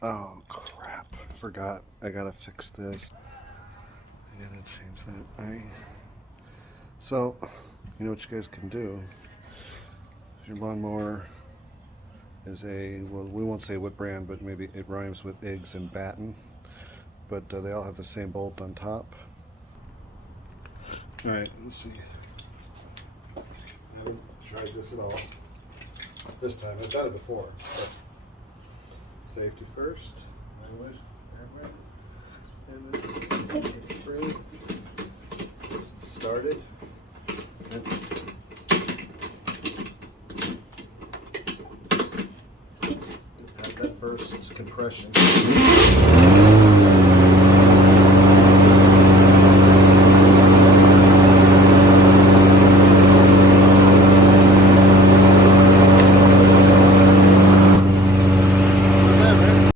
Oh crap, I forgot. I gotta fix this. I gotta change that. So, you know what you guys can do? If your lawnmower is well, we won't say what brand, but maybe it rhymes with eggs and batten, but they all have the same bolt on top. Alright, let's see. I haven't tried this at all this time. I've done it before. So. Safety first. And then get it through. Just started. And have that first compression.